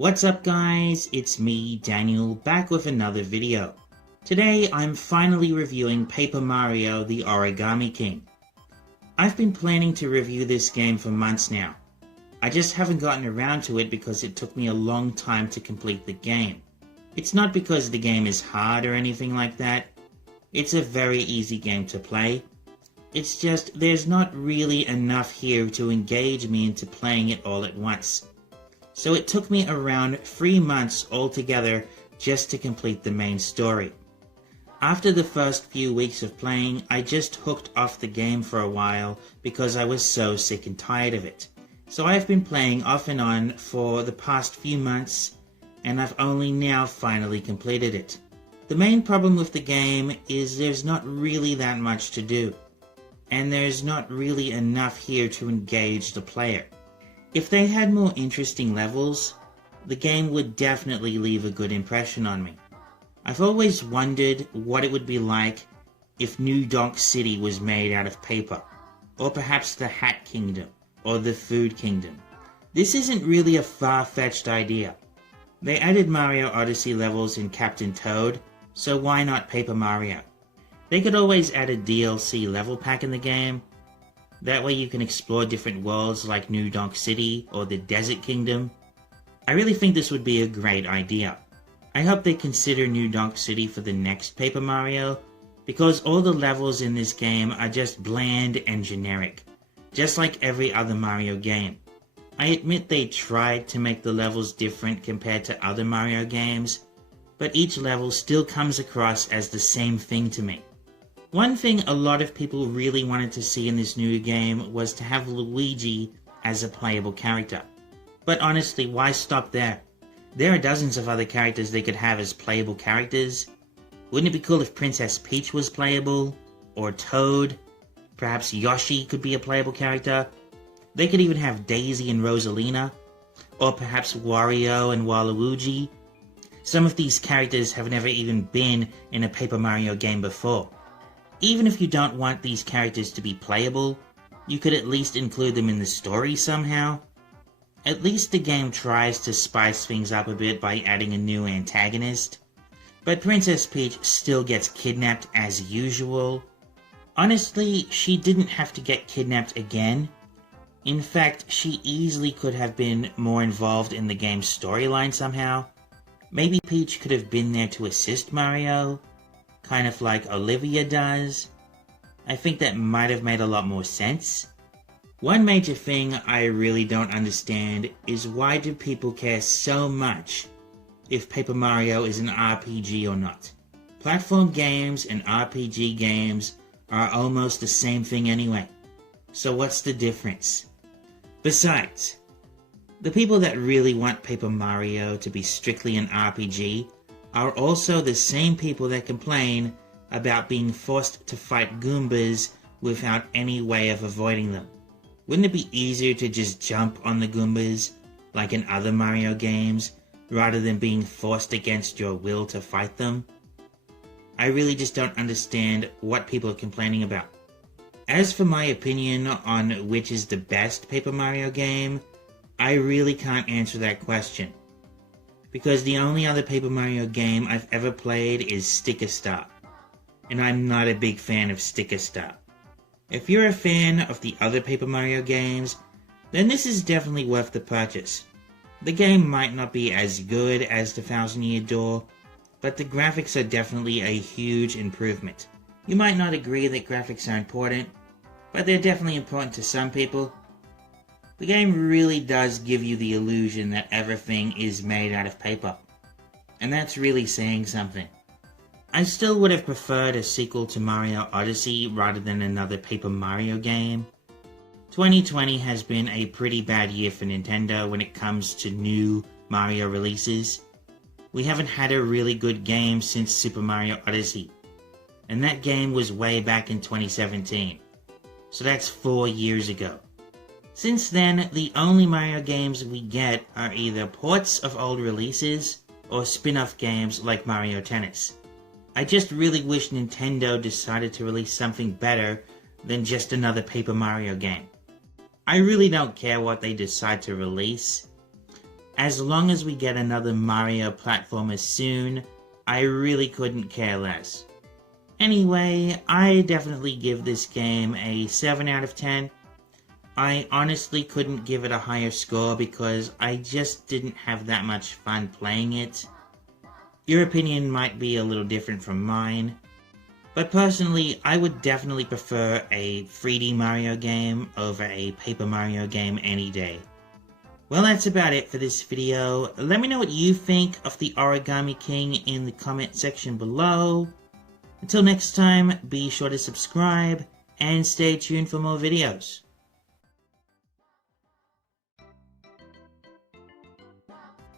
What's up guys, it's me, Daniel, back with another video. Today I'm finally reviewing Paper Mario the Origami King. I've been planning to review this game for months now. I just haven't gotten around to it because it took me a long time to complete the game. It's not because the game is hard or anything like that. It's a very easy game to play. It's just there's not really enough here to engage me into playing it all at once. So it took me around 3 months altogether just to complete the main story. After the first few weeks of playing, I just hooked off the game for a while because I was so sick and tired of it. So I've been playing off and on for the past few months, and I've only now finally completed it. The main problem with the game is there's not really that much to do, and there's not really enough here to engage the player. If they had more interesting levels, the game would definitely leave a good impression on me. I've always wondered what it would be like if New Donk City was made out of paper, or perhaps the Hat Kingdom, or the Food Kingdom. This isn't really a far-fetched idea. They added Mario Odyssey levels in Captain Toad, so why not Paper Mario? They could always add a DLC level pack in the game. That way you can explore different worlds like New Donk City or the Desert Kingdom. I really think this would be a great idea. I hope they consider New Donk City for the next Paper Mario, because all the levels in this game are just bland and generic, just like every other Mario game. I admit they tried to make the levels different compared to other Mario games, but each level still comes across as the same thing to me. One thing a lot of people really wanted to see in this new game was to have Luigi as a playable character. But honestly, why stop there? There are dozens of other characters they could have as playable characters. Wouldn't it be cool if Princess Peach was playable? Or Toad? Perhaps Yoshi could be a playable character? They could even have Daisy and Rosalina? Or perhaps Wario and Waluigi? Some of these characters have never even been in a Paper Mario game before. Even if you don't want these characters to be playable, you could at least include them in the story somehow. At least the game tries to spice things up a bit by adding a new antagonist. But Princess Peach still gets kidnapped as usual. Honestly, she didn't have to get kidnapped again. In fact, she easily could have been more involved in the game's storyline somehow. Maybe Peach could have been there to assist Mario, kind of like Olivia does. I think that might have made a lot more sense. One major thing I really don't understand is why do people care so much if Paper Mario is an RPG or not? Platform games and RPG games are almost the same thing anyway. So what's the difference? Besides, the people that really want Paper Mario to be strictly an RPG are also the same people that complain about being forced to fight Goombas without any way of avoiding them. Wouldn't it be easier to just jump on the Goombas, like in other Mario games, rather than being forced against your will to fight them? I really just don't understand what people are complaining about. As for my opinion on which is the best Paper Mario game, I really can't answer that question. Because the only other Paper Mario game I've ever played is Sticker Star, and I'm not a big fan of Sticker Star. If you're a fan of the other Paper Mario games, then this is definitely worth the purchase. The game might not be as good as the Thousand Year Door, but the graphics are definitely a huge improvement. You might not agree that graphics are important, but they're definitely important to some people. The game really does give you the illusion that everything is made out of paper, and that's really saying something. I still would have preferred a sequel to Mario Odyssey rather than another Paper Mario game. 2020 has been a pretty bad year for Nintendo when it comes to new Mario releases. We haven't had a really good game since Super Mario Odyssey, and that game was way back in 2017, so that's 4 years ago. Since then, the only Mario games we get are either ports of old releases or spin-off games like Mario Tennis. I just really wish Nintendo decided to release something better than just another Paper Mario game. I really don't care what they decide to release. As long as we get another Mario platformer soon, I really couldn't care less. Anyway, I definitely give this game a 7 out of 10. I honestly couldn't give it a higher score because I just didn't have that much fun playing it. Your opinion might be a little different from mine, but personally I would definitely prefer a 3D Mario game over a Paper Mario game any day. Well, that's about it for this video. Let me know what you think of the Origami King in the comment section below. Until next time, be sure to subscribe and stay tuned for more videos.